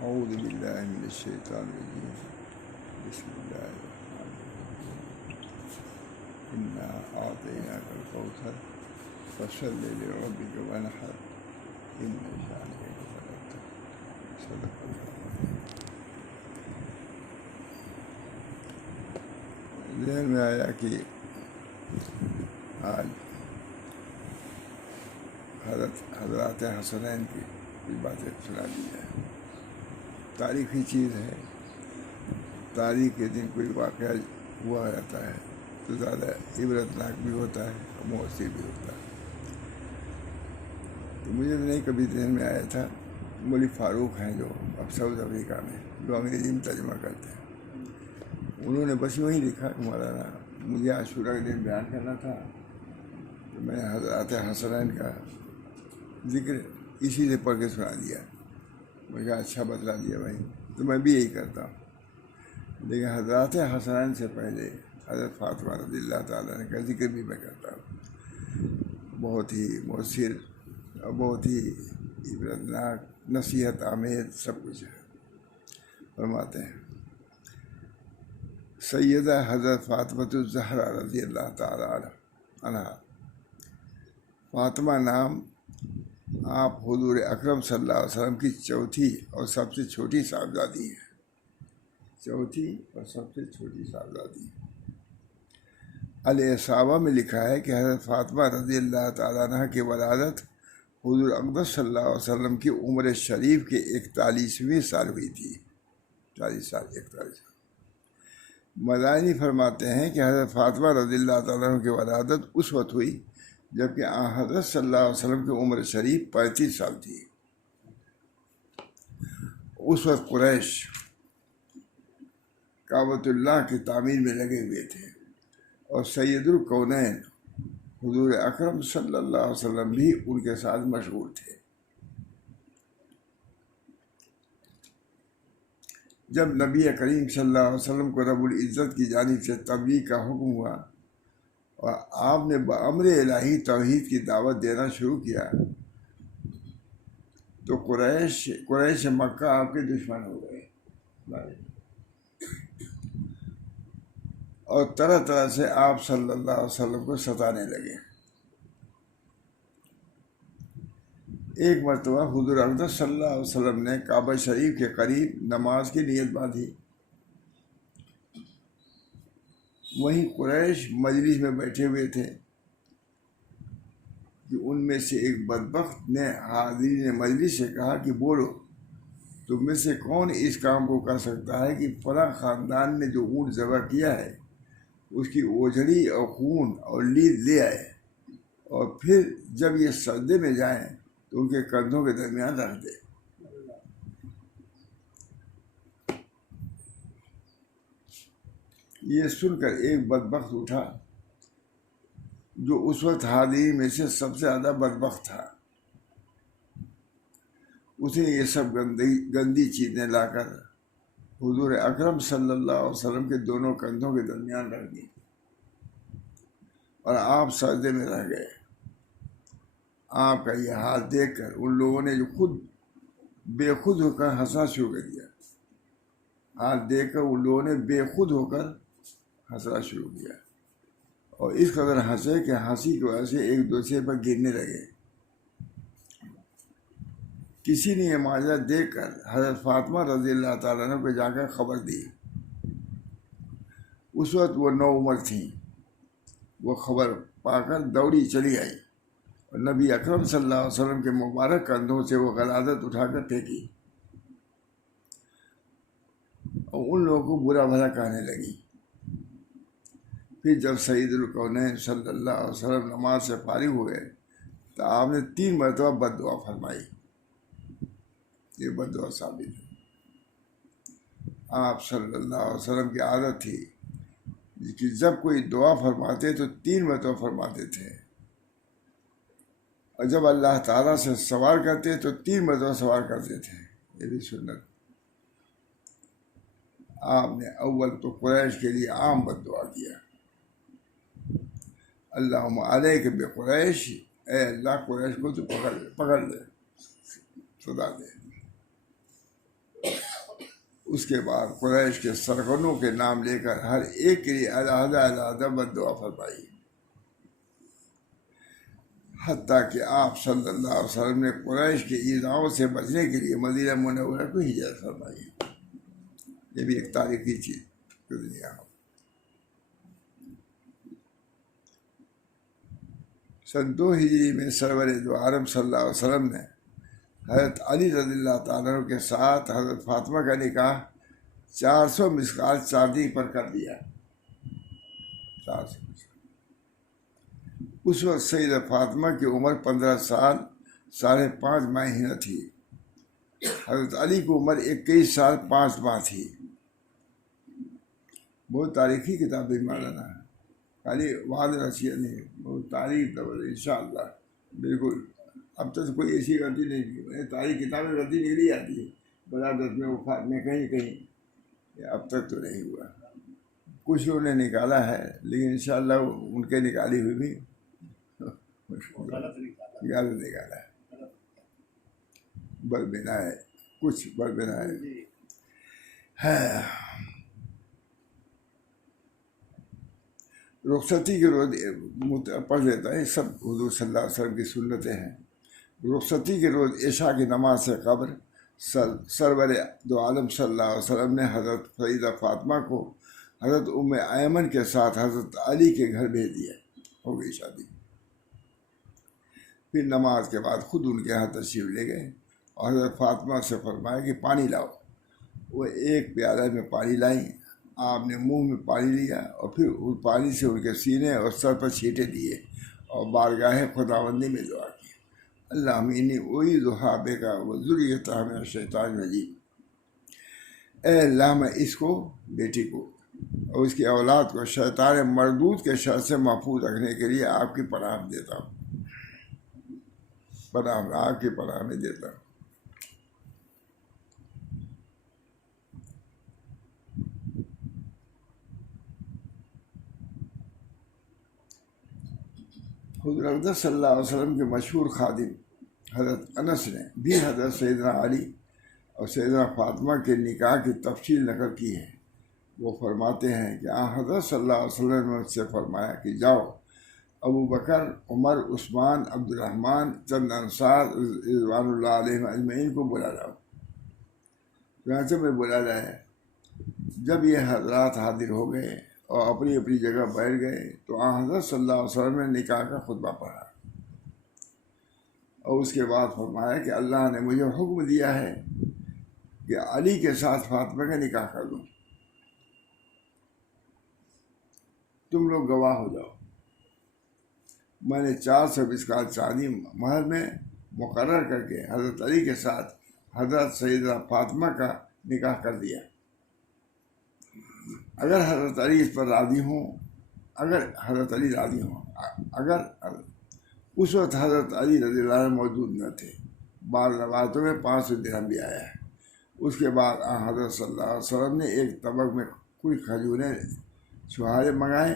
اعوذ باللہ من الشیطان الرجیم بسم اللہ الرحمن الرحیم انا اعطیناک الکوثر فصل لربک وانحر ان شانئک هو الابتر صدق اللہ۔ ذہن میں آیا کہ آج حضرات حسنین کی کچھ باتیں سنا دی جائیں۔ تاریخی چیز ہے، تاریخ کے دن کوئی واقعہ ہوا رہتا ہے تو زیادہ عبرتناک بھی ہوتا ہے اور مؤثر بھی ہوتا ہے۔ تو مجھے نہیں کبھی ذہن میں آیا تھا، مولوی فاروق ہیں جو اب ساؤتھ افریقہ میں، جو انگریزی میں ترجمہ کرتے ہیں، انہوں نے بس وہی لکھا کہ مولانا مجھے عاشورہ کے دن بیان کرنا تھا، تو میں نے حضرات حسنین کا ذکر اسی سے پڑھ کے سنا دیا۔ میں کہا اچھا بتلا دیا بھائی، تو میں بھی یہی کرتا ہوں، لیکن حضرات حسنین سے پہلے حضرت فاطمہ رضی اللہ تعالیٰ عنہ کا ذکر بھی میں کرتا ہوں۔ بہت ہی مؤثر اور بہت ہی عبرتناک، نصیحت آمیز سب کچھ ہے۔ فرماتے ہیں سیدہ حضرت فاطمہ الزہرا رضی اللہ تعالیٰ عنہ، فاطمہ نام آپ حضور اکرم صلی اللہ علیہ وسلم کی چوتھی اور سب سے چھوٹی صاحبزادی ہیں، چوتھی اور سب سے چھوٹی صاحبزادی ہیں۔ الاصابہ میں لکھا ہے کہ حضرت فاطمہ رضی اللہ تعالیٰ عنہ کی ولادت حضور اقدس صلی اللہ علیہ وسلم کی عمر شریف کے 41ویں سال ہوئی تھی، 41 سال۔ مدائنی فرماتے ہیں کہ حضرت فاطمہ رضی اللہ تعالیٰ عنہ کی ولادت اس وقت ہوئی جبکہ حضرت صلی اللہ علیہ وسلم کی عمر شریف 35 سال تھی۔ اس وقت قریش کعبۃ اللہ کی تعمیر میں لگے ہوئے تھے اور سید الکونین حضور اکرم صلی اللہ علیہ وسلم بھی ان کے ساتھ مشغول تھے۔ جب نبی کریم صلی اللہ علیہ وسلم کو رب العزت کی جانب سے تبلیغ کا حکم ہوا اور آپ نے بامر الہی توحید کی دعوت دینا شروع کیا تو قریش مکہ آپ کے دشمن ہو گئے اور طرح طرح سے آپ صلی اللہ علیہ وسلم کو ستانے لگے۔ ایک مرتبہ حضور اقدس صلی اللہ علیہ وسلم نے کعبہ شریف کے قریب نماز کی نیت باندھی، وہیں قریش مجلس میں بیٹھے ہوئے تھے کہ ان میں سے ایک بدبخت نے حاضرین مجلس سے کہا کہ بولو، تم میں سے کون اس کام کو کر سکتا ہے کہ فلاں خاندان نے جو اونٹ ذبح کیا ہے اس کی اوجھڑی اور خون اور لید لے آئے اور پھر جب یہ سجدے میں جائیں تو ان کے کندھوں کے درمیان رکھ دے۔ یہ سن کر ایک بدبخت اٹھا جو اس وقت حاضرین میں سے سب سے زیادہ بدبخت تھا، اس نے یہ سب گندی چیزیں لا کر حضور اکرم صلی اللہ علیہ وسلم کے دونوں کندھوں کے درمیان رکھ دی اور آپ سجدے میں رہ گئے۔ آپ کا یہ حال دیکھ کر ان لوگوں نے جو خود بے خود ہو کر ہنسنا شروع کر دیا، حال دیکھ کر ان لوگوں نے بے خود ہو کر ہنسنا شروع کیا اور اس قدر ہنسے کہ ہنسی کی وجہ سے ایک دوسرے پر گرنے لگے۔ کسی نے یہ منظر دیکھ کر حضرت فاطمہ رضی اللہ تعالیٰ عنہ کو جا کر خبر دی۔ اس وقت وہ نوعمر تھیں، وہ خبر پا کر دوڑی چلی آئی اور نبی اکرم صلی اللہ علیہ وسلم کے مبارک کندھوں سے وہ غلازت اٹھا کر پھینکی اور ان لوگوں کو برا بھلا کہنے لگی۔ پھر جب سید الکونین صلی اللہ علیہ وسلم نماز سے فارغ ہوئے تو آپ نے 3 مرتبہ بد دعا فرمائی۔ یہ بد دعا ثابت ہے۔ آپ صلی اللہ علیہ وسلم کی عادت تھی کہ جب کوئی دعا فرماتے تو 3 مرتبہ فرماتے تھے اور جب اللہ تعالیٰ سے سوال کرتے تو 3 مرتبہ سوال کرتے تھے۔ یہ بھی سنت۔ آپ نے اول تو قریش کے لیے عام بد دعا کیا، اللہم علیک بقریش، اے اللہ قریش کو تو پکڑ لے، سزا دے۔ اس کے بعد قریش کے سرغنوں کے نام لے کر ہر ایک کے لیے علیحدہ علیحدہ بد دعا فرمائی، حتیٰ کہ آپ صلی اللہ علیہ وسلم نے قریش کے ایذاؤں سے بچنے کے لیے مدینہ منورہ کو ہجرت فرمائی۔ یہ بھی ایک تاریخی چیز دنیا ہو۔ سن 2 ہجری میں سرور دو عالم صلی اللہ علیہ وسلم نے حضرت علی رضی اللہ تعالیٰ عنہ کے ساتھ حضرت فاطمہ کا نکاح 400 مسقال چاندی پر کر دیا۔ 400 اس وقت سیدہ فاطمہ کی عمر 15 سال 5.5 مہینہ تھی۔ حضرت علی کی عمر 21 سال 5 ماہ تھی۔ بہت تاریخی کتاب مولانا ہے، خالی وعد رسیہ نہیں، بہت تاریخ انشاءاللہ بالکل۔ اب تک کوئی ایسی غلطی نہیں کی، تاریخ کتاب میں غلطی نکلی آتی ہے، برادت میں وفات میں کہیں اب تک تو نہیں ہوا۔ کچھ لوگوں نے نکالا ہے، لیکن انشاءاللہ ان کے نکالی ہوئی بھی غلط نکالا ہے، بربنا ہے، کچھ بربنا ہے۔ رخصتی کے روز پڑھ لیتا ہے، سب حضور صلی اللہ علیہ وسلم کی سنتیں ہیں۔ رخصتی کے روز عشاء کی نماز سے قبل سرور دو عالم صلی اللہ علیہ وسلم نے حضرت سیدہ فاطمہ کو حضرت ام ایمن کے ساتھ حضرت علی کے گھر بھیج دیا، ہو گئی شادی۔ پھر نماز کے بعد خود ان کے ہاتھ تشریف لے گئے اور حضرت فاطمہ سے فرمایا کہ پانی لاؤ۔ وہ ایک پیالہ میں پانی لائیں، آپ نے منہ میں پانی لیا اور پھر اس پانی سے ان کے سینے اور سر پر چھینٹے دیے اور بارگاہ خداوندی میں دعا کی، اللہم انی اعیذ بک و ذریتہ من الشیطان الرجیم۔ اے اللہ میں اس کو، بیٹی کو اور اس کی اولاد کو شیطان مردود کے شر سے محفوظ رکھنے کے لیے آپ کی پناہ دیتا ہوں، آپ کی پناہ میں دیتا ہوں۔ حضور اقدس صلی اللہ علیہ وسلم کے مشہور خادم حضرت انس نے بھی حضرت سیدنا علی اور سیدنا فاطمہ کے نکاح کی تفصیل نقل کی ہے۔ وہ فرماتے ہیں کہ حضرت صلی اللہ علیہ وسلم نے مجھ سے فرمایا کہ جاؤ، ابو بکر، عمر، عثمان، عبد الرحمن، چند انصار رضوان اللہ علیہم اجمعین کو بلا لاؤ۔ چنانچہ میں بلا لایا۔ جب یہ حضرات حاضر ہو گئے اور اپنی اپنی جگہ بیٹھ گئے تو حضرت صلی اللہ علیہ وسلم نے نکاح کا خطبہ پڑھا اور اس کے بعد فرمایا کہ اللہ نے مجھے حکم دیا ہے کہ علی کے ساتھ فاطمہ کا نکاح کر دوں، تم لوگ گواہ ہو جاؤ۔ میں نے 400 مسقال چاندی مہر میں مقرر کر کے حضرت علی کے ساتھ حضرت سیدہ فاطمہ کا نکاح کر دیا۔ اگر حضرت علی اس پر راضی ہوں، اگر اس وقت حضرت علی رضی اللہ عنہ موجود نہ تھے۔ بعض روایتوں میں 500 درہم بھی آیا ہے۔ اس کے بعد حضرت صلی اللہ علیہ وسلم نے ایک طبق میں کچھ کھجوریں چھہارے منگائے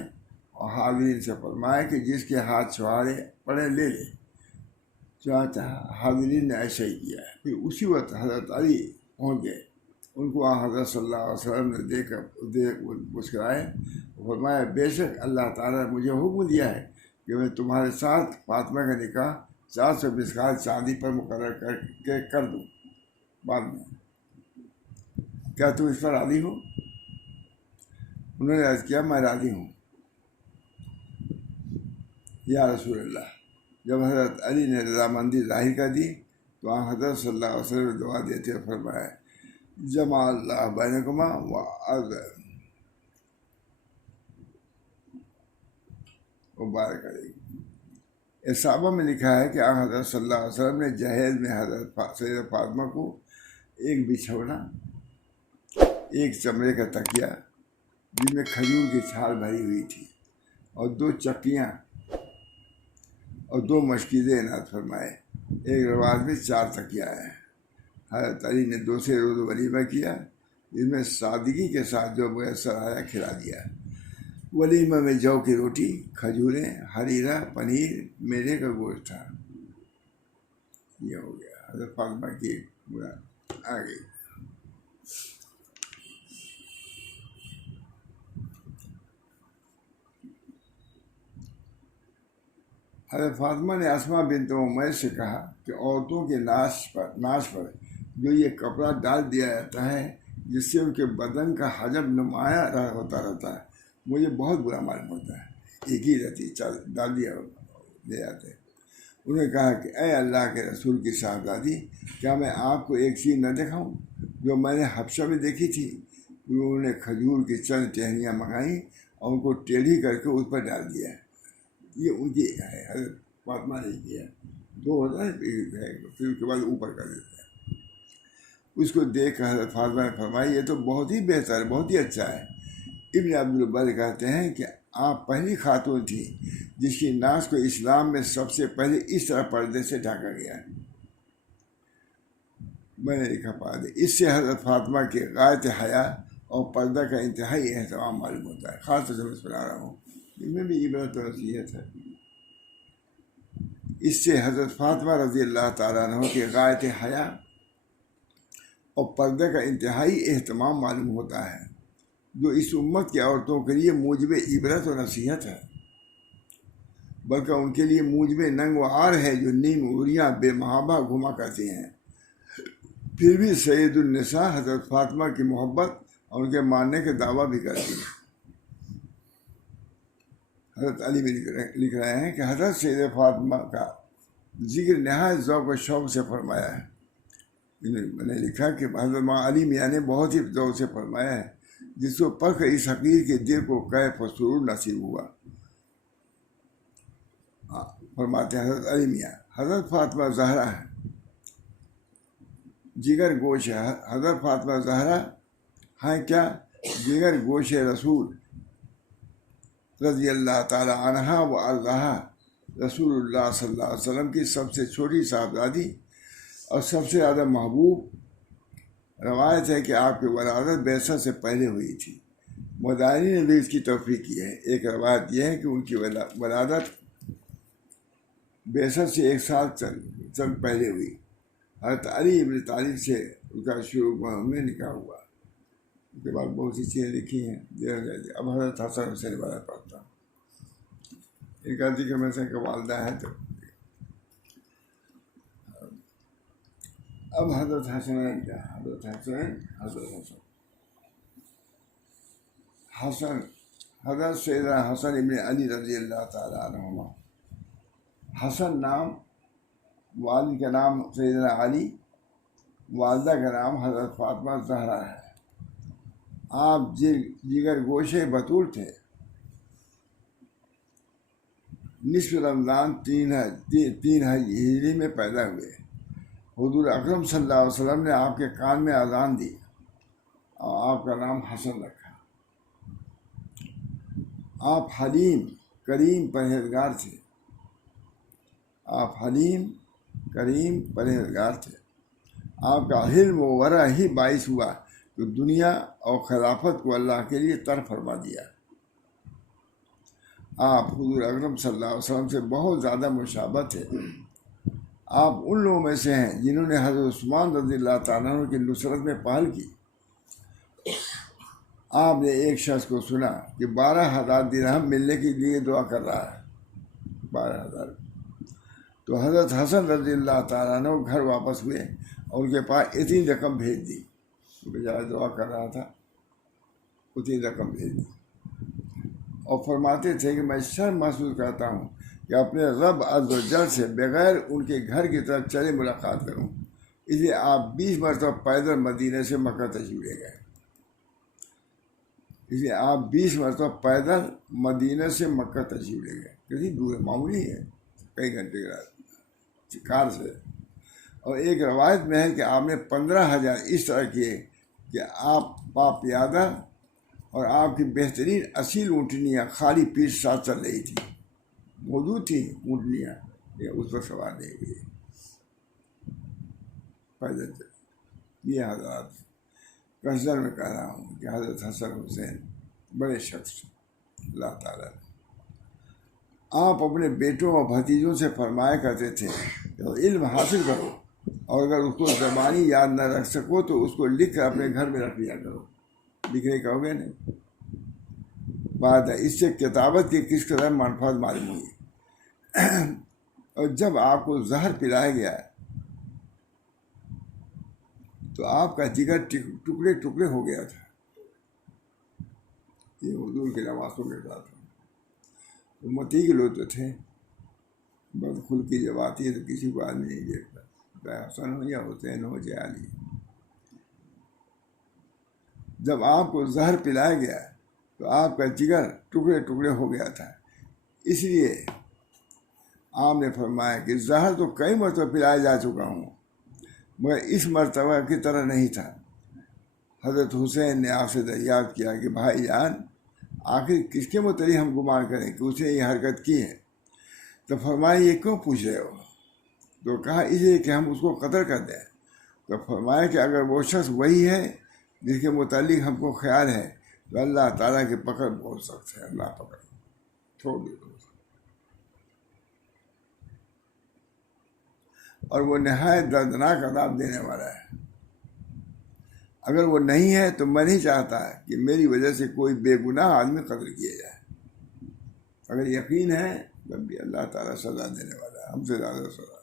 اور حاضرین سے فرمایا کہ جس کے ہاتھ چھہارے پڑے لے لے۔ چنانچہ حاضرین نے ایسا ہی کیا ہے۔ پھر اسی وقت حضرت علی پہنچ گئے، ان کو حضرت صلی اللہ علیہ وسلم نے دیکھ مسکرائے، فرمایا بے شک اللہ تعالیٰ نے مجھے حکم دیا ہے کہ میں تمہارے ساتھ فاطمہ کا نکاح 400 مسقال چاندی پر مقرر کر دوں بعد میں۔ کیا تم اس پر راضی ہو؟ انہوں نے عرض کیا میں راضی ہوں یا رسول اللہ۔ جب حضرت علی نے رضامندی ظاہر کر دی تو حضرت صلی اللہ علیہ وسلم نے دعا دیتے ہوئے فرمایا جمع اللہ بینکما مبارک علیہ۔ اصحابہ میں لکھا ہے کہ حضرت صلی اللہ علیہ وسلم نے جہیز میں حضرت سیدہ فاطمہ کو ایک بچھونا، ایک چمڑے کا تکیہ جن میں کھجور کی چھال بھری ہوئی تھی اور 2 چکیاں اور 2 مشکیزیں عنایت فرمائے۔ ایک روایت میں 4 تکیہ ہے۔ حضرت علی نے دوسرے روز ولیمہ کیا، جس میں سادگی کے ساتھ جو میسر آیا کھلا دیا۔ ولیمہ میں جو کی روٹی، کھجوریں، حریرہ، پنیر، میرے کا گوشت تھا۔ یہ ہو گیا حضرت فاطمہ کی آ گئی۔ حضرت فاطمہ نے اسما بنت عمیس سے کہا کہ عورتوں کے ناش پر جو یہ کپڑا ڈال دیا جاتا ہے جس سے ان کے بدن کا حجب نمایاں ہوتا رہتا ہے، مجھے بہت برا معلوم ہوتا ہے۔ ایک ہی رہتی ڈال دیا لے جاتے۔ انہوں نے کہا کہ اے اللہ کے رسول کی صاحبزادی، کیا میں آپ کو ایک چیز نہ دکھاؤں جو میں نے حبشہ میں دیکھی تھی؟ انہوں نے کھجور کی چند ٹہنیاں منگائیں اور ان کو ٹیڑھی کر کے اس پر ڈال دیا۔ یہ ان کی ہے، حضرت فاطمہ نے کیا، دو ہوتا ہے پھر اس کے بعد اوپر کر دیتے ہیں۔ اس کو دیکھ کر حضرت فاطمہ نے فرمائی یہ تو بہت ہی بہتر ہے، بہت ہی اچھا ہے۔ ابن عبدالبر کہتے ہیں کہ آپ پہلی خاتون تھی جس کی ناس کو اسلام میں سب سے پہلے اس طرح پردے سے ڈھانکا گیا ہے۔ میں نے لکھا پا دے، اس سے حضرت فاطمہ کے غایت حیا اور پردہ کا انتہائی اہتمام معلوم ہوتا ہے۔ خاص طور سے میں سنا رہا ہوں، ان میں بھی عبرت و نصیحت ہے۔ اس سے حضرت فاطمہ رضی اللہ تعالیٰ عنہ کے غایت حیا اور پردے کا انتہائی اہتمام معلوم ہوتا ہے، جو اس امت کی عورتوں کے لیے موجب عبرت و نصیحت ہے، بلکہ ان کے لیے موجب ننگ و عار ہے، جو نیم عریاں بے محابہ گھما کرتی ہیں۔ پھر بھی سید النساء حضرت فاطمہ کی محبت اور ان کے ماننے کے دعویٰ بھی کرتی ہیں۔ حضرت علی بھی لکھ رہے ہیں کہ حضرت سید فاطمہ کا ذکر نہایت ذوق و شوق سے فرمایا ہے۔ میں نے لکھا کہ حضرت علی میاں نے بہت ہی ذوق سے فرمایا ہے، جس کو پڑھ کر اس حقیر کے دل کو کیف و سرور نصیب ہوا۔ فرماتے ہیں حضرت علی میاں، حضرت فاطمہ زہرا ہے جگر گوش ہے۔ حضرت فاطمہ زہرا ہیں کیا؟ جگر گوش رسول رضی اللہ تعالی عنہا و ارضاہا، رسول اللہ صلی اللہ علیہ وسلم کی سب سے چھوٹی صاحبزادی اور سب سے زیادہ محبوب۔ روایت ہے کہ آپ کی ولادت بعثت سے پہلے ہوئی تھی۔ مدائنی نے بھی اس کی توفیق کی ہے۔ ایک روایت یہ ہے کہ ان کی ولادت بعثت سے 1 سال چند پہلے ہوئی۔ حضرت علی ابن طالب سے ان کا شروع میں نکاح ہوا۔ اس کے بعد بہت سی چیزیں لکھی ہیں۔ اب حضرت حسن حسین والا پڑھتا ہوں۔ ایک ذکر میں سے کہ والدہ ہے تو اب حضرت حسن حضرت سیدنا حسن ابن علی رضی اللہ تعالیٰ عنہما۔ حسن نام، والد کا نام سیدنا علی، والدہ کا نام حضرت فاطمہ زہرا ہے۔ آپ جگر گوشے بطول تھے۔ نصف رمضان 3 ہجری میں پیدا ہوئے۔ حضور اکرم صلی اللہ علیہ وسلم نے آپ کے کان میں اذان دی اور آپ کا نام حسن رکھا۔ آپ حلیم کریم پرہیزگار تھے۔ آپ کا حلم و ورع ہی باعث ہوا کہ دنیا اور خلافت کو اللہ کے لیے طرح فرما دیا۔ آپ حضور اکرم صلی اللہ علیہ وسلم سے بہت زیادہ مشابہت تھے۔ آپ ان لوگوں میں سے ہیں جنہوں نے حضرت عثمان رضی اللہ تعالیٰ عنہ کی نصرت میں پہل کی۔ آپ نے ایک شخص کو سنا کہ 12,000 درہم ملنے کے لیے دعا کر رہا ہے، 12,000۔ تو حضرت حسن رضی اللہ تعالیٰ عنہ گھر واپس ہوئے اور ان کے پاس اتنی رقم بھیج دی، بیچارہ دعا کر رہا تھا، اتنی رقم بھیج دی، اور فرماتے تھے کہ میں شرم محسوس کرتا ہوں کہ اپنے رب عز و جل سے بغیر ان کے گھر کی طرف چلے ملاقات کروں، اس لیے آپ 20 مرتبہ پیدل مدینے سے مکہ تشریف لے گئے۔ اس لیے آپ 20 مرتبہ پیدل مدینہ سے مکہ تشریف لے گئے۔ کتنی دور ہے، معمولی ہے، کئی گھنٹے کا کار سے۔ اور ایک روایت میں ہے کہ آپ نے 15,000 اس طرح کیے کہ آپ پیادہ اور آپ کی بہترین اصیل اونٹنیاں خالی پیٹ ساتھ چل رہی تھیں، موجود تھیں اونٹنیاں، اس پر سوار نہیں ہوئی، پیدل چل۔ یہ حضرات کثر میں کہہ رہا ہوں کہ حضرت حسن حسین بڑے شخص اللہ تعالیٰ نے۔ آپ اپنے بیٹوں اور بھتیجوں سے فرمایا کرتے تھے کہ علم حاصل کرو، اور اگر اس کو زبانی یاد نہ رکھ سکو تو اس کو لکھ کر اپنے گھر میں رکھ لیا کرو۔ لکھنے کہو گے نہیں، بات ہے اس سے کتابت کی کس قدر منفعت معلوم ہوئی۔ اور جب آپ کو زہر پلایا گیا تو آپ کا جگر ٹکڑے ٹکڑے ہو گیا تھا. یہ حضور کے نوازوں کے ساتھ امتی کے لوگ تو تھے، بس خود کی جب آتی ہے تو کسی کو آدمی نہیں دیکھتا، چاہے حسن ہو یا حسین ہو یا علی. جب آپ کو زہر پلایا گیا تو آپ کا جگر ٹکڑے ٹکڑے ہو گیا تھا. اس لیے آپ نے فرمایا کہ زہر تو کئی مرتبہ پلایا جا چکا ہوں، مگر اس مرتبہ کی طرح نہیں تھا. حضرت حسین نے آپ سے دریافت کیا کہ بھائی جان، آخر کس کے متعلق ہم گمان کریں کہ اس نے یہ حرکت کی ہے؟ تو فرمایا یہ کیوں پوچھ رہے ہو؟ تو کہا اس لیے کہ ہم اس کو قتل کر دیں. تو فرمایا کہ اگر وہ شخص وہی ہے جس کے متعلق ہم کو خیال ہے تو اللہ تعالیٰ کی پکڑ بہت سخت ہے، اللہ پکڑ چھوڑ دے. اور وہ نہایت دردناک عذاب دینے والا ہے. اگر وہ نہیں ہے تو میں نہیں چاہتا کہ میری وجہ سے کوئی بے گناہ آدمی قتل کیا جائے. اگر یقین ہے تب بھی اللہ تعالیٰ سزا دینے والا ہے، ہم سے زیادہ سزا.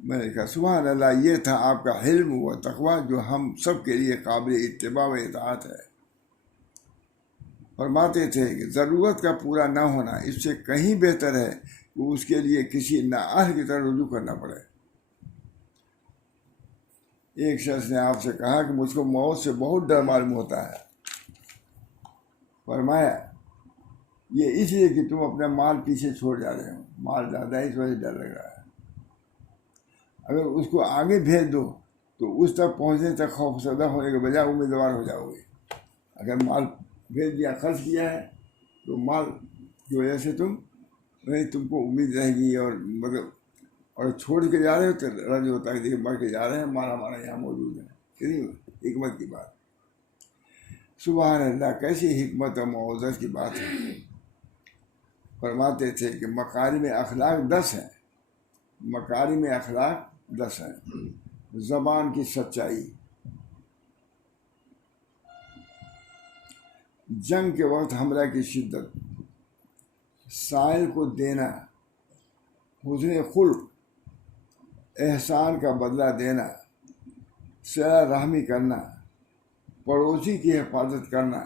میں نے کہا سبحان اللہ، یہ تھا آپ کا حلم و تقویٰ جو ہم سب کے لیے قابل اتباع و اطاعت ہے. فرماتے تھے کہ ضرورت کا پورا نہ ہونا اس سے کہیں بہتر ہے کہ اس کے لیے کسی نااہل کی طرح رجوع کرنا پڑے. ایک شخص نے آپ سے کہا کہ مجھ کو موت سے بہت ڈر معلوم ہوتا ہے. فرمایا یہ اس لیے کہ تم اپنا مال پیچھے چھوڑ جا رہے ہو، مال زیادہ ہے اس وجہ سے ڈر لگ رہا ہے. اگر اس کو آگے بھیج دو تو اس تک پہنچنے تک خوف زدہ ہونے کے بجائے امیدوار ہو جاؤ گے. اگر مال بھیج دیا، خرچ کیا ہے، تو مال کی وجہ سے تم کو امید رہے گی. اور مگر اور چھوڑ کے جا رہے ہو تو رنج ہوتا ہے کہ مر کے جا رہے ہیں، مال ہمارا یہاں موجود ہے. کتنی حکمت کی بات. سبحان اللہ، کیسی حکمت اور معوذت کی بات ہے. فرماتے تھے کہ مکارم اخلاق 10 ہیں. مکارم اخلاق 10 ہیں. زبان کی سچائی، جنگ کے وقت حملہ کی شدت، سائل کو دینا، حسن خلق، احسان کا بدلہ دینا، صلہ رحمی کرنا، پڑوسی کی حفاظت کرنا،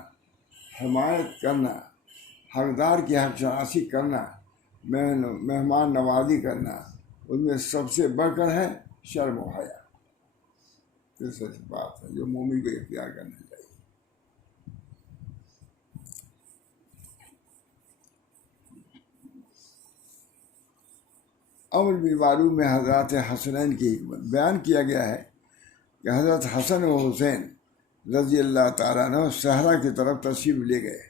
حمایت کرنا، حقدار کی حق شناسی کرنا، مہمان نوازی کرنا. ان میں سب سے بڑھ کر ہے شرم و حیا. یہ سچ بات ہے جو مومن کو اختیار کرنا چاہیے. امر بالمعروف میں حضرات حسنین کی حکمت بیان کیا گیا ہے کہ حضرت حسن و حسین رضی اللہ تعالیٰ عنہ صحرا کی طرف تشریف لے گئے.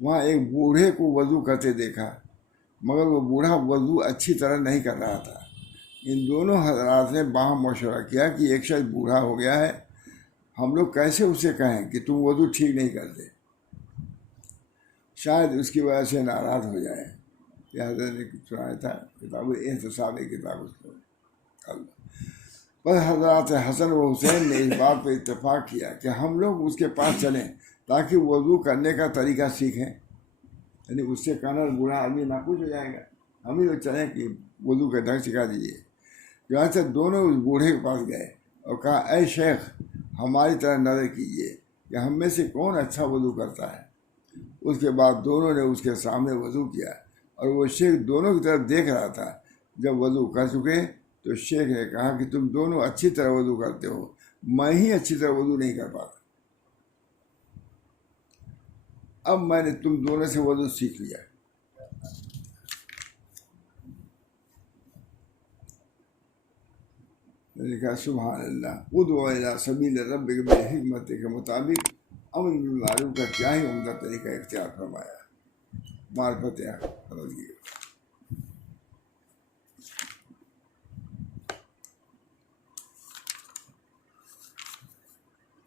وہاں ایک بوڑھے کو وضو کرتے دیکھا، مگر وہ بوڑھا وضو اچھی طرح نہیں کر رہا تھا. ان دونوں حضرات نے باہم مشورہ کیا کہ ایک شخص بوڑھا ہو گیا ہے، ہم لوگ کیسے اسے کہیں کہ تم وضو ٹھیک نہیں کرتے، شاید اس کی وجہ سے ناراض ہو جائے. یہ حضرت نے سنایا تھا کتاب احتساب کتاب اس کو. بس حضرات حسن و حسین نے اس بات پہ اتفاق کیا کہ ہم لوگ اس کے پاس چلیں تاکہ وضو کرنے کا طریقہ سیکھیں. یعنی اس سے کہنا بوڑھا آدمی ناخوش ہو جائے گا، ہم ہی لوگ چلیں کہ وضو کا ڈھنگ سکھا دیجیے. جہاں سے دونوں اس بوڑھے کے پاس گئے اور کہا اے شیخ، ہماری طرح نظر کیجیے کہ ہم میں سے کون اچھا وضو کرتا ہے. اس کے بعد دونوں نے اس کے سامنے وضو کیا اور وہ شیخ دونوں کی طرف دیکھ رہا تھا. جب وضو کر چکے تو شیخ نے کہا کہ تم دونوں اچھی طرح وضو کرتے ہو، میں ہی اچھی طرح وضو نہیں کر پاتا. اب میں نے تم دونوں سے وضو سیکھ لیا. میں نے کہا سبحان اللہ، ادعو الی سبیل ربک بالحکمت کے مطابق امر بالمعروف کا کیا ہی عمدہ طریقہ اختیار فرمایا. معرفت حضرت کی.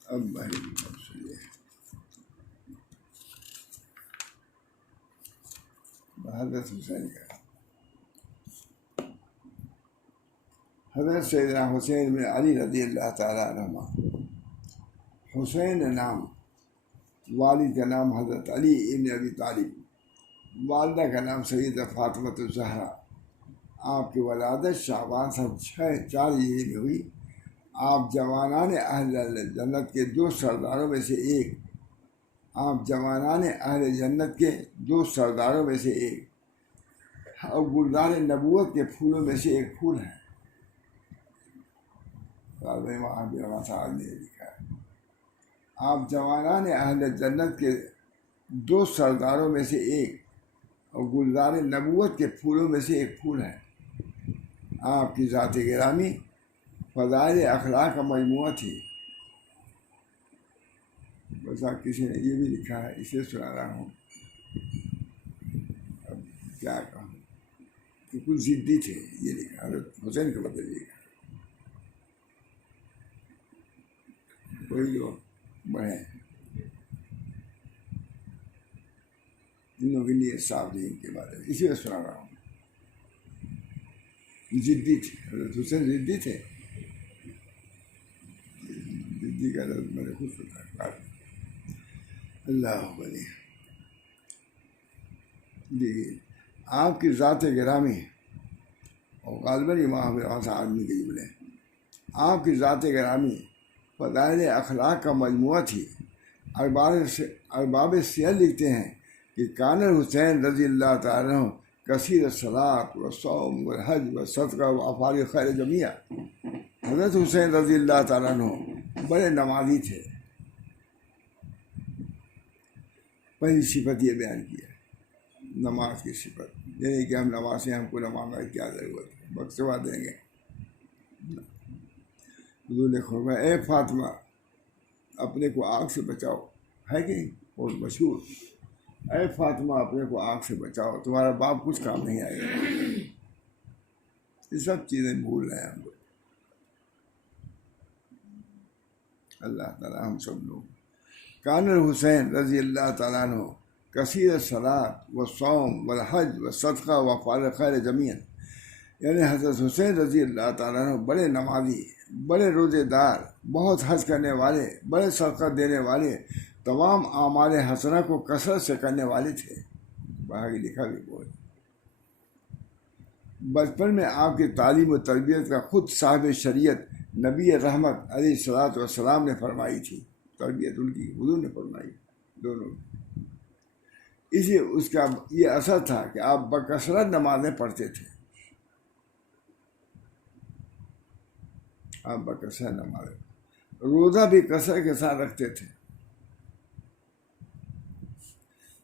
اب حضرت حسین کا حضرت سیدنا حسین بن علی رضی اللہ تعالیٰ عنہ. حسین نام، والد کا نام حضرت علی ابن ابی طالب، والدہ کا نام سیدہ فاطمۃ الزہرا، آپ کی ولادت شعبان سن 4 ہجری میں ہوئی۔ آپ جوانان اہل جنت کے 2 سرداروں میں سے ایک، آپ جوانان اہل جنت کے 2 سرداروں میں سے ایک اور گلزار نبوت کے پھولوں میں سے ایک پھول ہیں۔ وہاں بھی صاحب نے لکھا ہے آپ جوانان اہل جنت کے 2 سرداروں میں سے ایک اور گلزار نبوت کے پھولوں میں سے ایک پھول ہے۔ آپ کی ذات گرامی فضائل اخلاق کا مجموعہ تھی۔ بس کسی نے یہ بھی لکھا ہے، اسے سنا رہا ہوں، اب کیا کہوں کہ کچھ ضدی تھے، یہ لکھا حضرت حسین کے بدلے لکھا کوئی جو بڑھے جنہوں کے لیے صاف دین کے بارے میں، اسی میں سنا رہا ہوں۔ ضدی تھے حضرت حسین، ضدی تھے، ضدی کا لفظ میں نے خود سنا۔ اللہ بلی دیکھیے آپ کی ذات گرامی، اور غالباً امام سے آدمی کے جملے، آپ کی ذات گرامی فضائل اخلاق کا مجموعہ تھی۔ ارباب سیر لکھتے ہیں کہ کان الحسین رضی اللہ تعالیٰ عنہ کثیر الصلاۃ و صوم و حج و صدقہ و افعال خیر جمیعہ۔ حضرت حسین رضی اللہ تعالیٰ عنہ بڑے نمازی تھے۔ پہلی صفت یہ بیان کی ہے نماز کی صفت، یعنی کہ ہم نماز سے ہم کو نماز کی کیا ضرورت ہے، بخشوا دیں گے۔ حضور نے فرمایا اے فاطمہ اپنے کو آگ سے بچاؤ، ہے کہ بہت مشہور، اے فاطمہ اپنے کو آگ سے بچاؤ، تمہارا باپ کچھ کام نہیں آئے گا۔ یہ سب چیزیں بھول رہے ہیں ہم لوگ۔ اللہ تعالیٰ ہم سب لوگ۔ کان الحسین رضی اللہ تعالیٰ عنہ کثیر الصلاۃ و صوم و حج و صدقہ و افعال خیر جمیعا، یعنی حضرت حسین رضی اللہ تعالیٰ عنہ بڑے نمازی، بڑے روزے دار، بہت حج کرنے والے، بڑے صدقہ دینے والے، تمام اعمال حسنہ کو کثرت سے کرنے والے تھے۔ باہر لکھا بھی بہت۔ بچپن میں آپ کی تعلیم و تربیت کا خود صاحب شریعت نبی رحمت علیہ الصلاۃ والسلام نے فرمائی تھی۔ تربیت ان کی حضور نے فرمائی دونوں، اس لیے اس کا یہ اثر تھا کہ آپ بکثرت نمازیں پڑھتے تھے، آپ بکثرت نمازیں، روزہ بھی کثرت کے ساتھ رکھتے تھے۔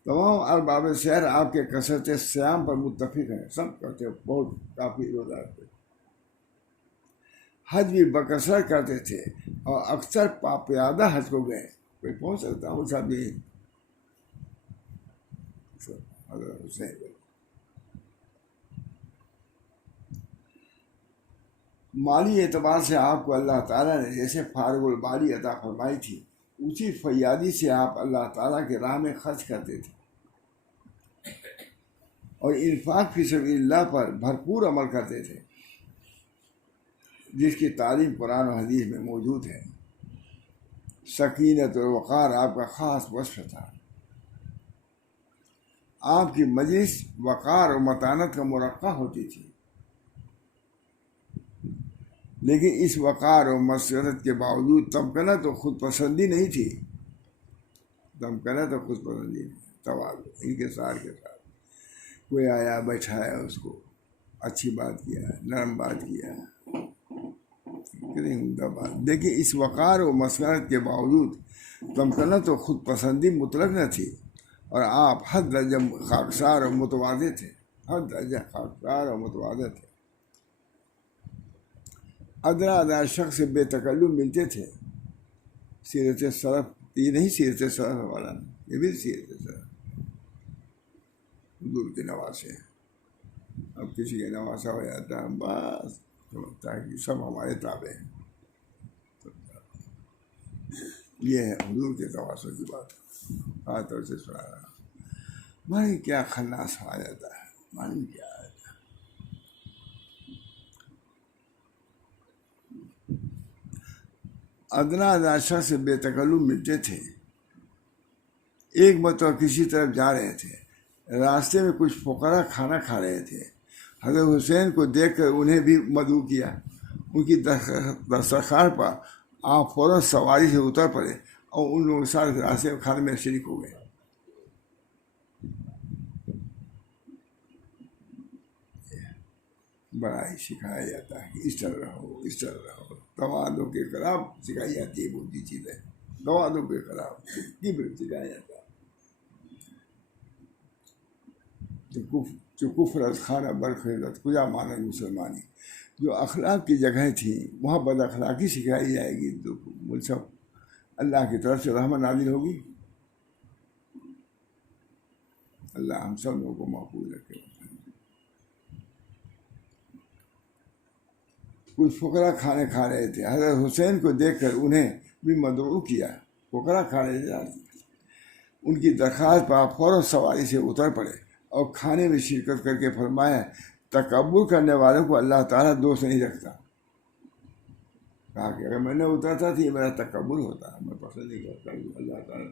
تمام ارباب سیر آپ کے کثرت سیام پر متفق ہیں، سب کرتے، بہت کافی روزہ رکھتے، حج بھی بکثرت کرتے تھے، اور اکثر پیادہ حج کو گئے۔ کوئی پہنچ سکتا ہوں صاحب یہ حضرت حسین۔ مالی اعتبار سے آپ کو اللہ تعالیٰ نے جیسے فارغ الباری عطا فرمائی تھی، اسی فیاضی سے آپ اللہ تعالیٰ کے راہ میں خرچ کرتے تھے، اور انفاق فی سبیل اللہ پر بھرپور عمل کرتے تھے، جس کی تعلیم قرآن و حدیث میں موجود ہے۔ سکینت اور وقار آپ کا خاص وصف تھا۔ آپ کی مجلس وقار اور متانت کا مرقع ہوتی تھی، لیکن اس وقار اور مسرت کے باوجود تمکنت اور خود پسندی نہیں تھی، تمکنت اور خود پسندی نہیں، تواضع انکسار کے ساتھ۔ کوئی آیا بیٹھایا، اس کو اچھی بات کیا، نرم بات کیا، دیکھیں اس وقار و مسرت کے باوجود تمکنت و خود پسندی مطلق نہ تھی، اور آپ حد درجہ خاکسار اور متواضع تھے، حد درجہ خاکسار اور متواضع تھے۔ ادنا شخص سے بے تکلم ملتے تھے۔ سیرت سلف یہ نہیں، سیرت سلف والا نہیں، یہ بھی سیرت سلف حضور کے نواسے ہیں۔ اب کسی کا نواسا ہو جاتا ہے بس سمجھتا ہے کہ سب ہمارے تابع ہیں۔ یہ ہے حضور کے تواسوں کی بات، ہاتھ اور سے سنا رہا۔ مانی کیا خناس آ جاتا ہے، مانی کیا آ جاتا ہے۔ ادنا شخص سے بے تکلم ملتے تھے۔ ایک مرتبہ کسی طرف جا رہے تھے، راستے میں کچھ فقراء کھانا کھا رہے تھے. حضرت حسین کو دیکھ کر انہیں بھی مدعو کیا. ان کی دسترخوان پر آپ فوراً سواری سے اتر پڑے اور ان لوگوں کے ساتھ راستے میں کھانے میں شریک ہو گئے. بڑا ہی سکھایا جاتا ہے کہ اس طرح رہو، اس طرح رہو. توادو کے خلاف سکھائی جاتی ہے بہت سی چیزیں. توادو کے خلاف کبر سکھایا جاتا ہے. جو کفر از خانہ برخیزت کجا مانند مسلمانی، جو اخلاق کی جگہیں تھیں وہاں بد اخلاقی سکھائی جائے گی تو سب اللہ کی طرف سے رحمت نازل ہوگی. اللہ ہم سب لوگوں کو محفوظ رکھے. کچھ فقراء کھانے کھا رہے تھے. حضرت حسین کو دیکھ کر انہیں بھی مدعو کیا. فقراء کھا رہے تھے. ان کی درخواست پر آپ فوراً سواری سے اتر پڑے اور کھانے میں شرکت کر کے فرمایا تکبر کرنے والوں کو اللہ تعالیٰ دوست نہیں رکھتا. کہا کہ اگر میں نے اترتا تو یہ میرا تکبر ہوتا، میں پسند نہیں کرتا اللہ تعالیٰ.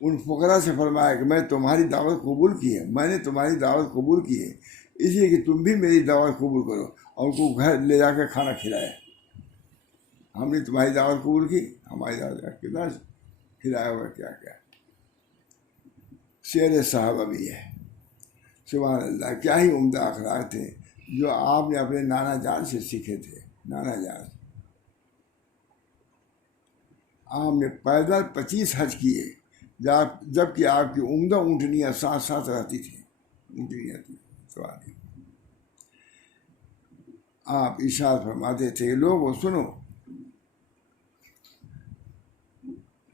ان فقراء سے فرمایا کہ میں تمہاری دعوت قبول کی ہے، میں نے تمہاری دعوت قبول کی ہے اس لیے کہ تم بھی میری دعوت قبول کرو. اور ان کو گھر لے جا کے کھانا کھلایا. ہم نے تمہاری دعوت قبول کی، ہماری دعوت کتنا کھلایا ہوا کیا کیا. شعر صحابہ بھی ہے. سبحان اللہ، کیا ہی عمدہ اخلاق تھے جو آپ نے اپنے نانا جان سے سیکھے تھے. نانا جان آپ نے پیدل 25 حج کیے جب کہ آپ کی عمدہ اونٹنیاں ساتھ ساتھ رہتی تھیں. اونٹنیاں تھیں سواری. آپ ارشاد فرماتے تھے لوگوں سنو،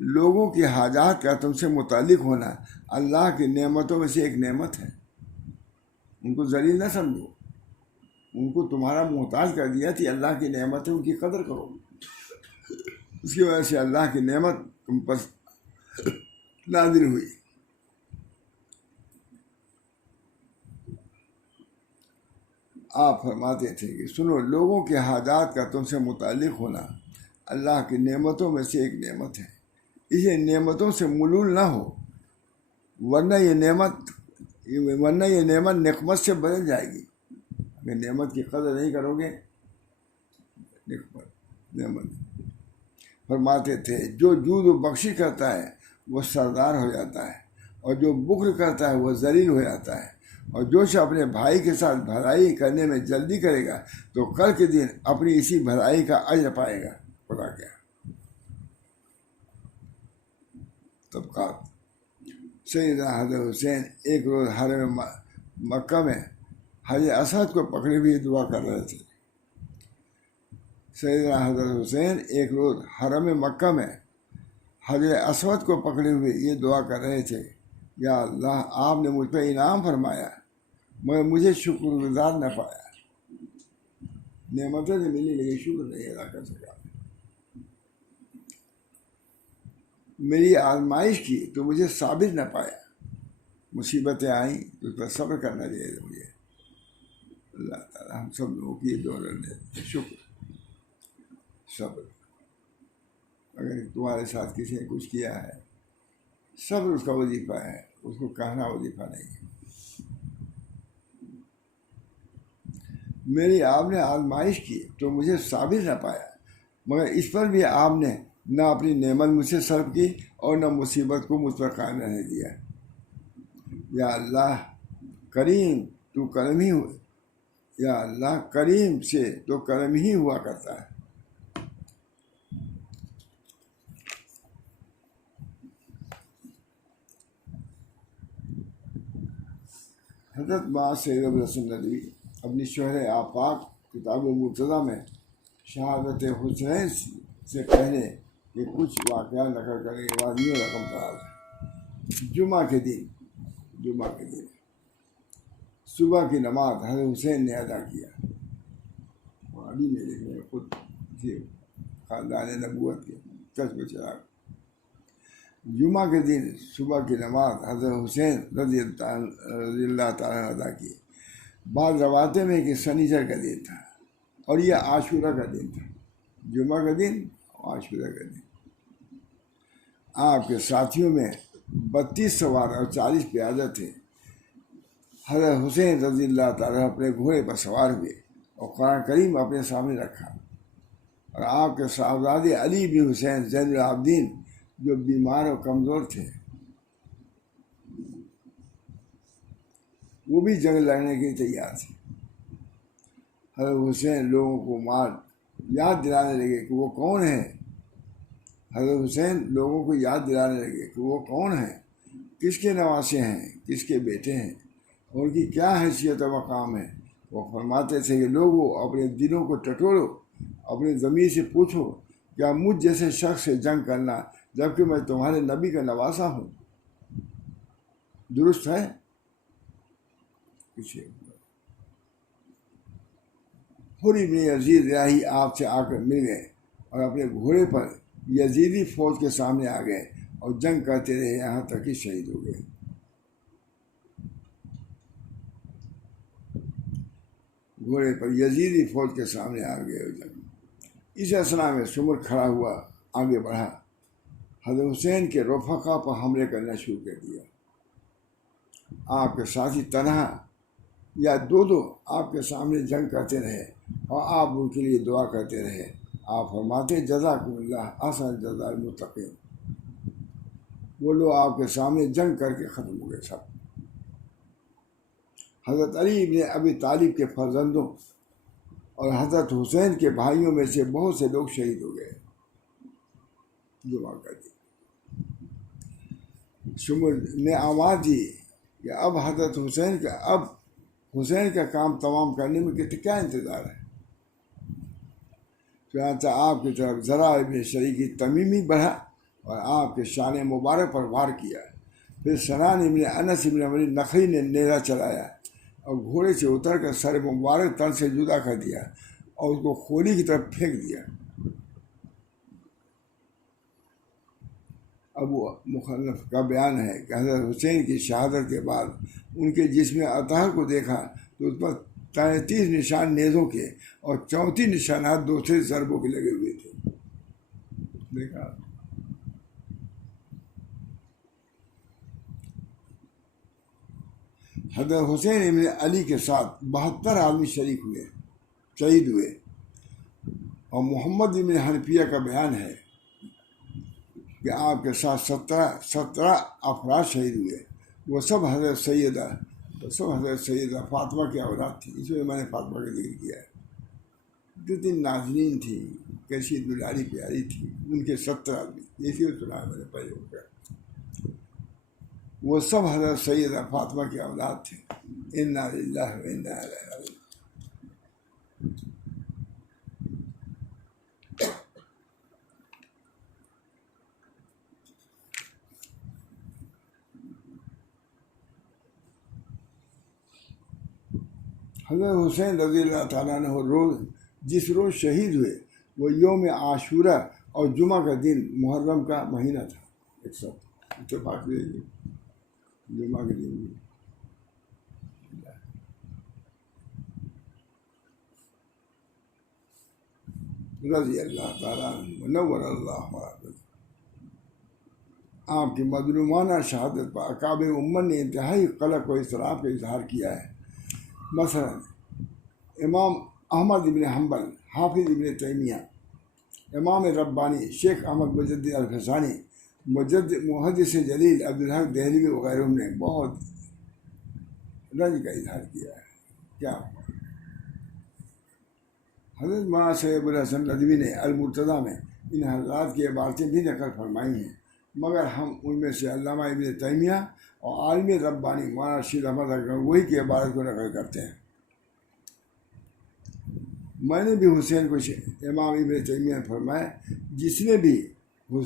لوگوں کی حاجات کا تم سے متعلق ہونا اللہ کی نعمتوں میں سے ایک نعمت ہے. ان کو ذلیل نہ سمجھو، ان کو تمہارا محتاج کر دیا تھی. اللہ کی نعمت ہے، ان کی قدر کرو. اس کی وجہ سے اللہ کی نعمت تم پر نازل ہوئی. آپ فرماتے تھے کہ سنو، لوگوں کے حاجات کا تم سے متعلق ہونا اللہ کی نعمتوں میں سے ایک نعمت ہے. اسے نعمتوں سے ملول نہ ہو، ورنہ یہ نعمت نقمت سے بدل جائے گی. اگر نعمت کی قدر نہیں کرو گے نعمت. فرماتے تھے جو جود و بخشی کرتا ہے وہ سردار ہو جاتا ہے، اور جو بخل کرتا ہے وہ ذلیل ہو جاتا ہے. اور جو شخص اپنے بھائی کے ساتھ بھلائی کرنے میں جلدی کرے گا تو کل کے دن اپنی اسی بھلائی کا اجر پائے گا. خدا کیا طبقات. سیدنا حضرت حسین ایک روز حرم مکہ میں حجر اسود کو پکڑے ہوئے دعا کر رہے تھے. سیدنا حضرت حسین ایک روز حرم مکہ میں حجر اسود کو پکڑے ہوئے یہ دعا کر رہے تھے یا اللہ آپ نے مجھ پہ انعام فرمایا مگر مجھے شکر گزار نہ پایا. نعمتیں سے ملی لیکن شکر نہیں ادا کر سکا. میری آزمائش کی تو مجھے ثابت نہ پایا. مصیبتیں آئیں تو اس پر صبر کرنا چاہیے مجھے. اللہ تعالیٰ ہم سب لوگوں کی دولت شکر صبر. اگر تمہارے ساتھ کسی نے کچھ کیا ہے صبر اس کا وظیفہ ہے، اس کو کہنا وظیفہ نہیں ہے. میری آپ نے آزمائش کی تو مجھے ثابت نہ پایا مگر اس پر بھی آپ نے نہ اپنی نعمت مجھ سے صرف کی اور نہ مصیبت کو مجھ پر قائم رہنے دیا. یا اللہ کریم تو کرم ہی ہو، یا اللہ کریم سے تو کرم ہی ہوا کرتا ہے. حضرت معاذ سید الحسن ندوی اپنی شہر آفاق کتاب مرتضیٰ میں شہادت حسین سے پہلے یہ کچھ واقعات نقل کرنے کے بعد یہ رقم فراز ہے. جمعہ کے دن صبح کی نماز حضرت حسین نے ادا کیا. ابھی میرے خود خاندان نبوت کے چشم چراغ. جمعہ کے دن صبح کی نماز حضرت حسین رضی اللہ تعالیٰ ادا کی. بعض روایتوں میں کہ سنیچر کا دن تھا اور یہ عاشورہ کا دن تھا. جمعہ کا دن عاشورہ کا دن. آپ کے ساتھیوں میں 32 سوار اور 40 پیادہ تھے۔ حضرت حسین رضی اللہ تعالیٰ اپنے گھوڑے پر سوار ہوئے اور قرآن کریم اپنے سامنے رکھا، اور آپ کے صاحبزادے علی بن حسین زین العابدین جو بیمار اور کمزور تھے وہ بھی جنگ لڑنے کے لیے تیار تھے۔ حضرت حسین لوگوں کو یاد دلانے لگے کہ وہ کون ہیں۔ حضرت حسین لوگوں کو یاد دلانے لگے کہ وہ کون ہیں، کس کے نواسے ہیں، کس کے بیٹے ہیں، ان کی کیا حیثیت و مقام ہے۔ وہ فرماتے تھے کہ لوگوں اپنے دلوں کو ٹٹولو، اپنے ضمیر سے پوچھو کیا مجھ جیسے شخص سے جنگ کرنا جبکہ میں تمہارے نبی کا نواسا ہوں درست ہے؟ پوچھیے۔ حر ابن یزید ریاحی آپ سے آ کر مل گئے اور اپنے گھوڑے پر یزیدی فوج کے سامنے آ گئے اور جنگ کرتے رہے یہاں تک کہ شہید ہو گئے۔ گھوڑے پر یزیدی فوج کے سامنے آ گئے اور جنگ۔ اس اثنا میں سمر کھڑا ہوا، آگے بڑھا، حضرت حسین کے رفقا پر حملے کرنا شروع کر دیا۔ آپ کے ساتھی تنہا یا دو آپ کے سامنے جنگ کرتے رہے اور آپ ان کے لیے دعا کرتے رہے۔ آپ فرماتے جزاکم اللہ احسن جزاء المتقین۔ وہ لوگ آپ کے سامنے جنگ کر کے ختم ہو گئے سب۔ حضرت علی ابن ابی طالب کے فرزندوں اور حضرت حسین کے بھائیوں میں سے بہت سے لوگ شہید ہو گئے۔ دعا کر دی۔ شمر نے آواز دی کہ اب حضرت حسین کا کام تمام کرنے میں کیا انتظار ہے؟ چنانچہ آپ کی طرف ذرا ابن شریک تمیمی بڑھا اور آپ کے شان مبارک پر وار کیا۔ پھر سنان ابن انس ابن عمری نخعی نے نیزہ چلایا اور گھوڑے سے اتر کر سر مبارک تن سے جدا کر دیا اور اس کو خولی کی طرف پھینک دیا۔ ابو مخلف کا بیان ہے کہ حضرت حسین کی شہادت کے بعد ان کے جسم اطہر کو دیکھا تو اس پر 33 نشان نیزوں کے اور 34 نشانات دوسرے ضربوں کے لگے ہوئے تھے۔ دیکھا حضرت حسین ابن علی کے ساتھ 72 آدمی شہید ہوئے، اور محمد ابن حنفیہ کا بیان ہے کہ آپ کے ساتھ 17 افراد شہید ہوئے۔ وہ سب حضرت سیدہ فاطمہ کی اولاد تھی۔ اس میں نے فاطمہ کا ذکر کیا ہے، کتنی نازنین تھی، کیسی دلاری پیاری تھی، ان کے 17 آدمی، اسی سنا میں نے پہلے ہو گیا۔ وہ سب حضرت سیدہ فاطمہ کی اولاد تھے۔ انا للہ و انا الیہ راجعون۔ حضرت حسین رضی اللہ تعالیٰ عنہ جس روز شہید ہوئے وہ یوم عاشورہ اور جمعہ کا دن محرم کا مہینہ تھا۔ ایک ساتھ اتفاق لیجیے، جمعہ کے دن رضی اللہ تعالیٰ عنہ نور اللہ مراد۔ آپ کی مظلومانہ شہادت پر اکابر امت نے انتہائی قلق و اضطراب کا اظہار کیا ہے۔ مثلا امام احمد ابن حنبل، حافظ ابن تیمیہ، امام ربانی شیخ احمد مجدد الفسانی، محدث جلیل عبدالحق دہلوی وغیرہ نے بہت رنج کا اظہار کیا ہے۔ کیا حضرت مولانا سید الحسن ندوی نے المرتضیٰ میں ان حضرات کی عبارتیں بھی نقل فرمائی ہیں، مگر ہم ان میں سے علامہ ابن تیمیہ اور عالم ربانی مولانا رشید احمد گنگوہی کی عبارت کو نقل کرتے ہیں۔ میں نے بھی حسین کو امام ابن تیمیہ نے فرمایا جس نے بھی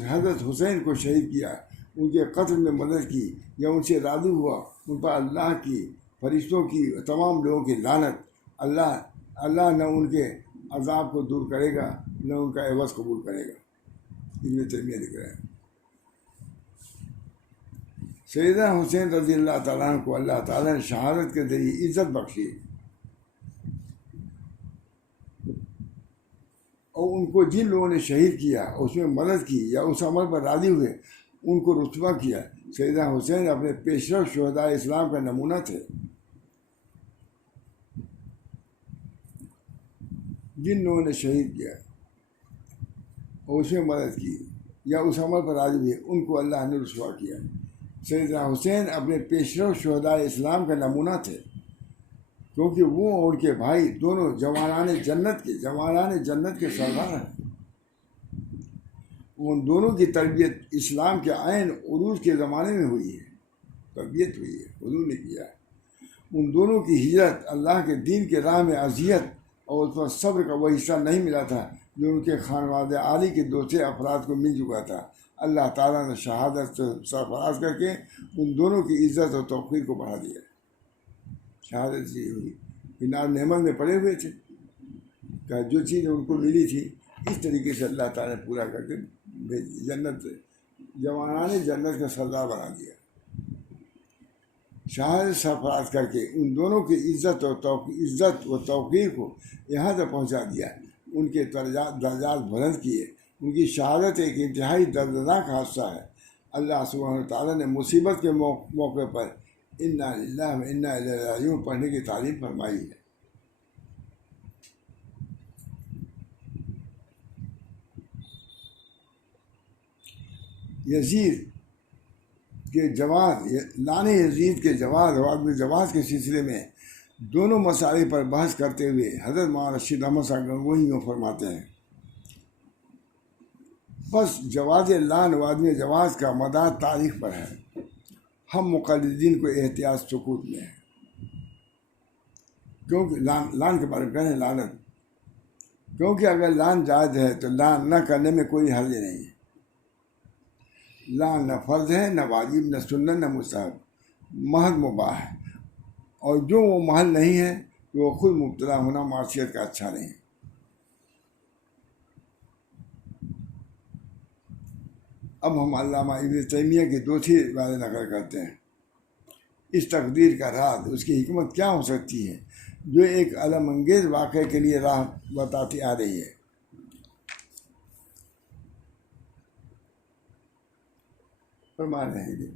حضرت حسین کو شہید کیا، ان کے قتل میں مدد کی یا ان سے راضی ہوا، ان پر اللہ کی، فرشتوں کی، تمام لوگوں کی لعنت۔ اللہ نہ ان کے عذاب کو دور کرے گا نہ ان کا عوض قبول کرے گا۔ ابن تیمیہ لکھ رہے ہیں۔ سیدنا حسین رضی اللہ تعالیٰ عنہ کو اللہ تعالیٰ نے شہادت کے ذریعے عزت بخشی، اور ان کو جن لوگوں نے شہید کیا، اس میں مدد کی یا اس عمل پر راضی ہوئے، ان کو رتبہ کیا. سیدنا حسین اپنے پیشرو شہدائے اسلام کا نمونہ تھے، جن لوگوں نے شہید کیا اور اس میں مدد کی یا اس عمل پر راضی ہوئے، ان کو اللہ نے رسوا کیا. سیدنا حسین اپنے پیشرو شہدائے اسلام کا نمونہ تھے، کیونکہ وہ اور ان کے بھائی دونوں جوانان جنت کے سردار ہیں. ان دونوں کی تربیت اسلام کے عین عروج کے زمانے میں ہوئی ہے، تربیت ہوئی ہے، حضور نے کیا ہے. ان دونوں کی ہجرت اللہ کے دین کے راہ میں اذیت اور اس پر صبر کا وہ حصہ نہیں ملا تھا جو ان کے خانوادہ عالی کے دوسرے افراد کو مل چکا تھا. اللہ تعالیٰ نے شہادت سے سرفراز کر کے ان دونوں کی عزت اور توقیر کو بڑھا دیا. شہادت یہ ہوئی کہ نعمت میں پڑے ہوئے تھے کہ جو چیز ان کو ملی تھی اس طریقے سے اللہ تعالیٰ نے پورا کر کے جوانان جنت کا سردار بنا دیا. شہادت سرفراز کر کے ان دونوں کی عزت و توقیر کو یہاں تک پہنچا دیا، ان کے درجات بلند کیے. ان کی شہادت ایک انتہائی دردناک حادثہ ہے. اللہ سبحانہ تعالیٰ نے مصیبت کے موقع پر انا للہ و انا الیہ راجعون پڑھنے کی تعلیم فرمائی ہے. یزید کے جواز یزید کے جواز اور عدم جواز کے سلسلے میں دونوں مسائل پر بحث کرتے ہوئے حضرت مولانا رشید احمد صاحب گنگوہی یوں فرماتے ہیں: بس جواز لعن و عدم جواز کا مدار تاریخ پر ہے. ہم مقلدین کو احتیاط سکوت میں ہے، کیونکہ لعن کے بارے میں کہیں لعنت، کیونکہ اگر لعن جائز ہے تو لعن نہ کرنے میں کوئی حرج نہیں ہے. لعن نہ فرض ہے، نہ واجب، نہ سنت، نہ مستحب، محض مباح ہے. اور جو وہ محل نہیں ہے تو وہ خود مبتلا ہونا معصیت کا اچھا نہیں. اب ہم علامہ ابن تیمیہ کی دوسری باتیں نقل کرتے ہیں. اس تقدیر کا راز، اس کی حکمت کیا ہو سکتی ہے جو ایک علم انگیز واقعے کے لیے راہ بتاتی آ رہی ہے. فرما رہے ہیں کہ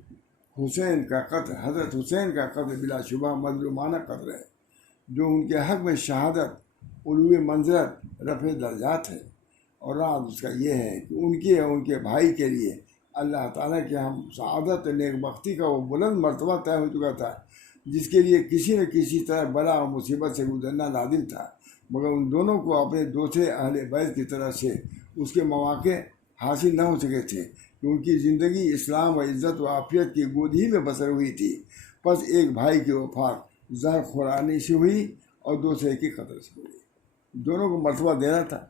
حضرت حسین کا قتل بلا شبہ مظلومانہ قتل ہے، جو ان کے حق میں شہادت، علو منزلت، رفع درجات ہے. اور راز اس کا یہ ہے کہ ان کے اور ان کے بھائی کے لیے اللہ تعالیٰ کے ہم سعادت اور نیک بختی کا وہ بلند مرتبہ طے ہو چکا تھا جس کے لیے کسی نہ کسی طرح بلا اور مصیبت سے گزرنا لازم تھا. مگر ان دونوں کو اپنے دوسرے اہل بیت کی طرف سے اس کے مواقع حاصل نہ ہو سکے تھے کہ ان کی زندگی اسلام و عزت و عافیت کی گود ہی میں بسر ہوئی تھی. بس ایک بھائی کی وفات زہر خورانی سے ہوئی اور دوسرے کی قتل سے ہوئی. دونوں کو مرتبہ دینا تھا،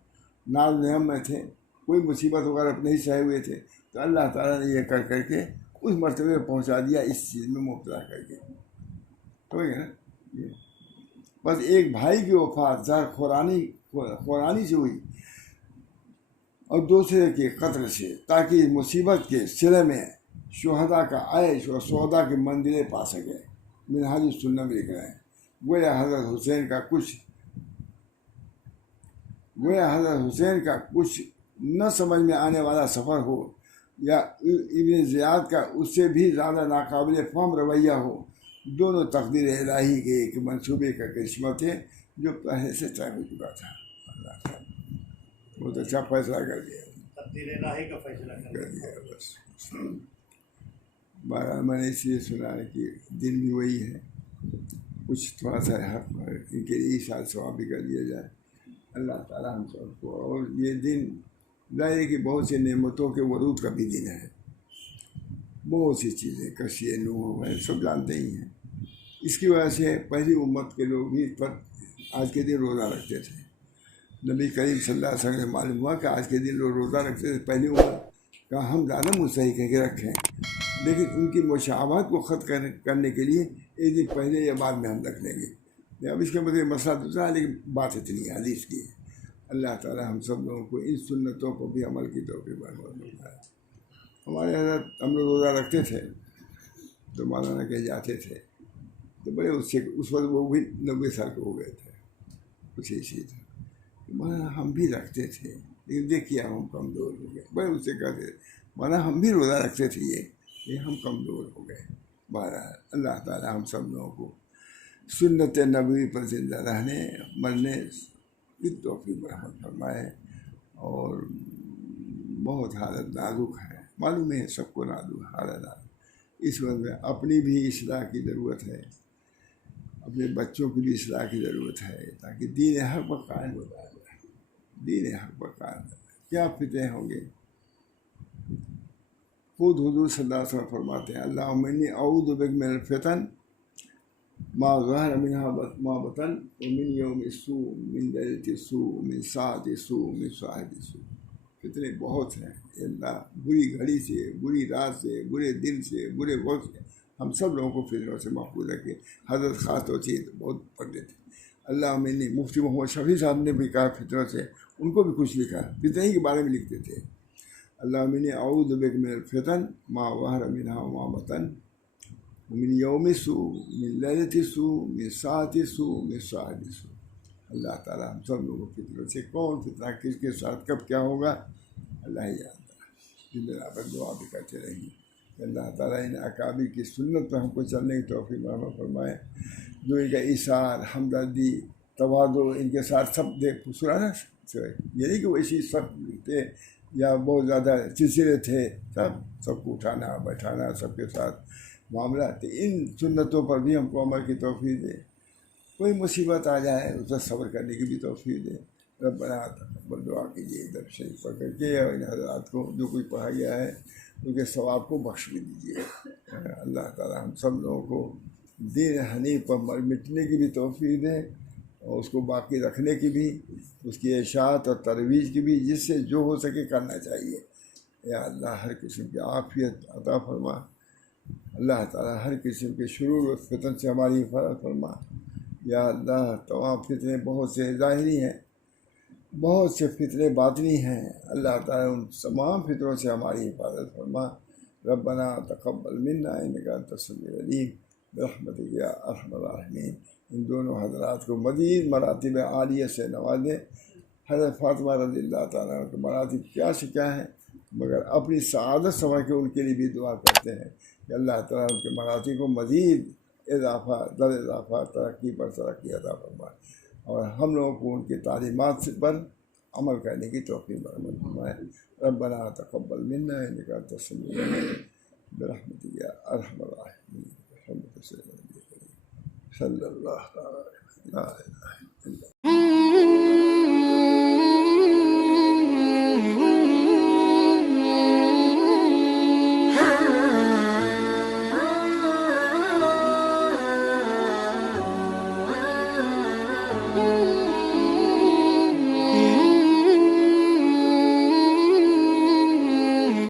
ناز نعم میں تھے، کوئی مصیبت وغیرہ نہیں سہے ہوئے تھے، تو اللہ تعالیٰ نے یہ کر کے اس مرتبے پہ پہنچا دیا، اس چیز میں مبتلا کر کے. ہو گیا نا. بس ایک بھائی کی وفات زہر خورانی سے ہوئی اور دوسرے کے قتل سے، تاکہ مصیبت کے صلے میں شہداء کا عیش اور سودا کی منزلیں پا سکے. منہاج السنہ میں لکھ رہے ہیں گویا حضرت حسین کا کچھ نہ سمجھ میں آنے والا سفر ہو یا ابن زیاد کا اس سے بھی زیادہ ناقابل فہم رویہ ہو، دونوں تقدیر الہی کے ایک منصوبے کا کرشمہ تھے جو پہلے سے طے ہو چکا تھا. اللہ تعالیٰ بہت اچھا فیصلہ کر دیا، تقدیر الہی کا فیصلہ کر دیا. بس بہرحال میں نے اس لیے سنا ہے کہ دن بھی وہی ہے، کچھ تھوڑا سا حق ان کے لیے سال ثواب بھی کر دیا جائے. اللہ تعالیٰ ہم سب کو. اور یہ دن ظاہر ہے کہ بہت سی نعمتوں کے ورود کا بھی دن ہے، بہت سی چیزیں کشی نوح ہے، سب جانتے ہی ہیں. اس کی وجہ سے پہلی امت کے لوگ بھی پر آج کے دن روزہ رکھتے تھے. نبی کریم صلی اللہ علیہ وسلم نے معلوم ہوا کہ آج کے دن لوگ روزہ رکھتے تھے. پہلی امت کا ہم زیادہ مستحق ہے کہ رکھیں، لیکن ان کی مشابہت کو ختم کرنے کے لیے ایک دن پہلے یا بعد میں ہم رکھ لیں گے. اب اس کے مطلب مسئلہ دوسرا ہے، لیکن بات اتنی ہے حدیث کی. اللہ تعالیٰ ہم سب لوگوں کو ان سنتوں کو بھی عمل کی توفیق بخشے. ہمارے حضرت ہم لوگ روزہ رکھتے تھے تو مولانا کہے جاتے تھے تو بڑے اس وقت وہ بھی 90 سال کے ہو گئے تھے، کچھ ایسی تھا. مولانا ہم بھی رکھتے تھے لیکن دیکھیے ہم کمزور ہو گئے. بھائی اسے کہتے مانا ہم بھی روزہ رکھتے تھے یہ ہم کمزور ہو گئے. بہرحال اللہ تعالیٰ ہم سب لوگوں کو سنت نبوی پر زندہ رہنے مرنے کی توفیق رحمت فرمائے. اور بہت حالت نازک ہے، معلوم ہے سب کو نازک حالت. اس وقت میں اپنی بھی اصلاح کی ضرورت ہے، اپنے بچوں کی بھی اصلاح کی ضرورت ہے، تاکہ دین حق پر قائم ہو جائے. دین حق پر قائم ہو جائے. کیا فتنے ہوں گے؟ خود حضور صلی اللہ علیہ وسلم فرماتے ہیں اللہم انی اعوذ بک من الفتن ما ظہر منہا ما بطن ومن یوم السوء من لیلۃ السوء من ساعۃ السوء من صاحب السوء. فتنے بہت ہیں. اللہ بری گھڑی سے، بری رات سے، برے دن سے، برے وقت سے ہم سب لوگوں کو فتنوں سے محفوظ رکھے. حضرت خاص ہوتی ہے تو بہت پڑھتے تھے. اللہ میں نے مفتی محمد شفیع صاحب نے بھی کہا فتنوں سے، ان کو بھی کچھ لکھا، فتنے ہی کے بارے میں لکھتے تھے. اللہ من اعوذ بک من الفتن ما ظہر منہا وما بطن ومن یوم السوء من لیلۃ السوء من ساعۃ السوء من صاحب السوء. اللہ تعالیٰ ہم سب لوگوں کو فتنوں سے، کون فتنہ کس کے ساتھ کب کیا ہوگا اللہ ہی جانتا ہے. جن پر دعا بھی کرتے رہیں کہ اللہ تعالیٰ ان اکابر کی سنت پر ہم کو چلنے کی توفیق عطا فرمائے. جو ان کا ایثار، ہمدردی، تواضع ان کے ساتھ سب دیکھ سنا. یہ نہیں کہ وہ اسی سخت تھے یا بہت زیادہ چڑچڑے تھے، سب کو اٹھانا بیٹھانا سب کے ساتھ معاملہ. تو ان سنتوں پر بھی ہم کو عمل کی توفیق دے. کوئی مصیبت آ جائے اس پر صبر کرنے کی بھی توفیق دے. ربنا تقبل دعا کیجیے درود شریف پڑھ کر کے، اور ان حضرات کو جو کچھ پڑھا گیا ہے ان کے ثواب کو بخش بھی دیجیے. اللہ تعالیٰ ہم سب لوگوں کو دین حنیف پر مٹنے کی بھی توفیق دے، اور اس کو باقی رکھنے کی بھی، اس کی اشاعت اور ترویج کی بھی، جس سے جو ہو سکے کرنا چاہیے. یا اللہ ہر قسم کی عافیت عطا فرما. اللہ تعالیٰ ہر قسم کے شرور و فتن سے ہماری حفاظت فرما. یا اللہ تمام فتنے بہت سے ظاہری ہیں، بہت سے فتنے باطنی ہیں. اللہ تعالیٰ ان تمام فتنوں سے ہماری حفاظت فرما. ربنا تقبل منا انک انت السمیع العلیم برحمتک یا ارحم الراحمین. ان دونوں حضرات کو مزید مراتب عالیہ سے نوازے. حضرت فاطمہ رضی اللہ تعالیٰ عنہ کے مراتب کیا سے کیا ہیں، مگر اپنی سعادت سمجھ کے ان کے لیے بھی دعا کرتے ہیں کہ اللہ تعالیٰ ان کے مراتب کو مزید اضافہ در اضافہ ترقی پر ترقی عطا فرمائے، اور ہم لوگوں کو ان کی تعلیمات پر عمل کرنے کی توفیق فرمائے. ربنا تقبل منا انک انت السمیع العلیم برحمتک یا ارحم الراحمین. صلی اللہ تعالی علیہ وسلم. لا الہ الا اللہ.